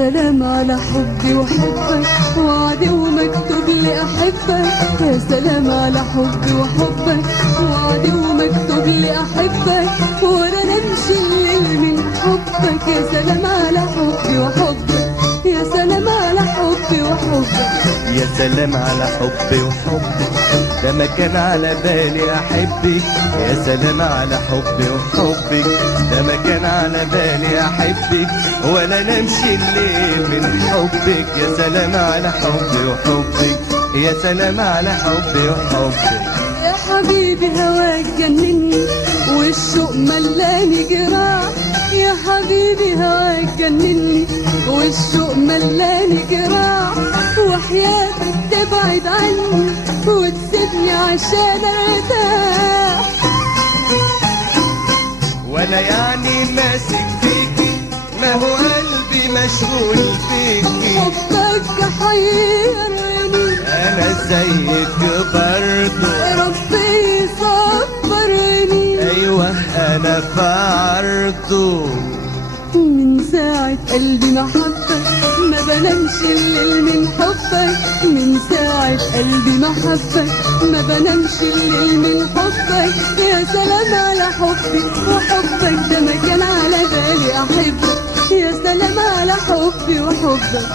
سلام على حبي وحبك، وعدي ومكتوب لي أحبك. يا سلام على حبي وحبك، وعدي ومكتوب لي أحبك، ولا نمشي الليل من حبك. يا سلام على حبي وحبك، يا سلام على حبي وحبك. يا سلام على حبي وحبك، ده ما كان على بالي أحبك. يا سلام على حبي وحبك، ده ما كان على بالي أحبك، ولا نمشي الليل من حبك. يا سلام على حبي وحبك، يا سلام على حبي وحبك. يا حبيبي هواك جنني والشوق ملاني جراح. يا حبيبي هواك جنني والشوق ملاني جراح، وحياتك تبعد عني وتسيبني عشان ارتاح. وانا يعني ماسك فيكي، ما هو قلبي مشغول فيكي. حبك حيرني انا زيك برضه، ربي يصبرني. ايوه انا في عرضه. من ساعة قلبي محبك ما بنامش الليل من حبك. من ساعة قلبي محبك ما بنامش الليل من حبك. يا سلام على حبي وحبك، ده ما كان على بالي أحبك. يا سلام على حبي وحبك.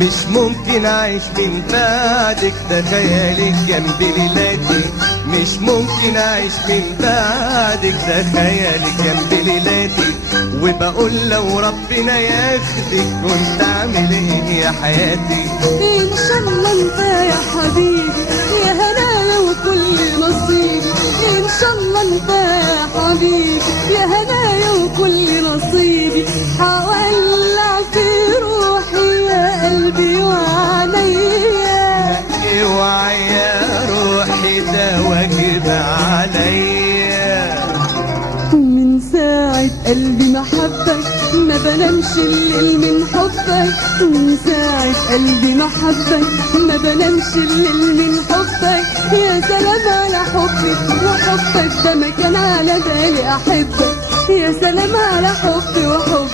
مش ممكن اعيش من بعدك، ده خيالك جنب ليلاتي. مش ممكن اعيش من بعدك، ده خيالك جنب ليلاتي. وبقول لو ربنا ياخدك كنت اعمل ايه يا حياتي. إن شاء الله أنت يا حبيبي يا هنايا وكل نصيبي. إن شاء الله أنت يا حبيبي يا هنايا وكل نصيبي. حولع في روحي يا قلبي وعليا. اوعى يا روحي ده واجب عليا. من ساعة قلبي محبك ما بنامش الليل من حبك. من ساعة قلبي محبك ما بنامش الليل من حبك. يا سلام على حبي وحبك، ده ما كان على بالي أحبك. يا سلام على حبي وحبك.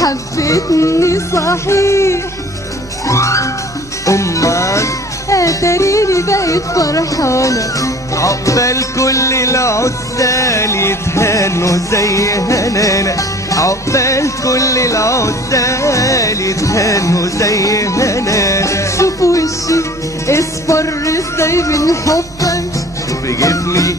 حبيتني صحيح امال اتريني بقيت فرحانة. عقبال كل العزال يتهانوا زي هنانا. عقبال كل العزال يتهانوا زي هنانا. شوف وشي اصفر ازاي من حبك. شوف جسمي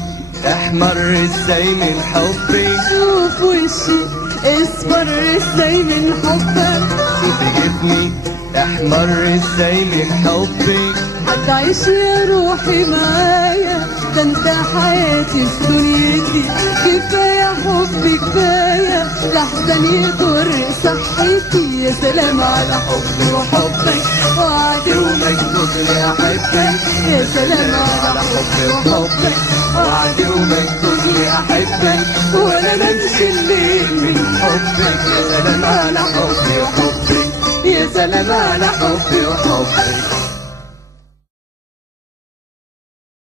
احمر ازاي من حبي. شوف وشي اصفر ازاي من حبك. شوف جسمي احمر ازاي من حبي. هتعيش يا روحي معايا، ده انت حياتي في دنيتي. كفاية حبي كفاية لحسن يضر صحتي. يا سلام على حبي وحبك، وعدي ومكتوب لي احبك. يا سلام على حبي وحبك، وعدي ومكتوب لي احبك، ولا نمشي الليل من حبك. يا سلام على حبي وحبك، يا سلام على حبي وحبك.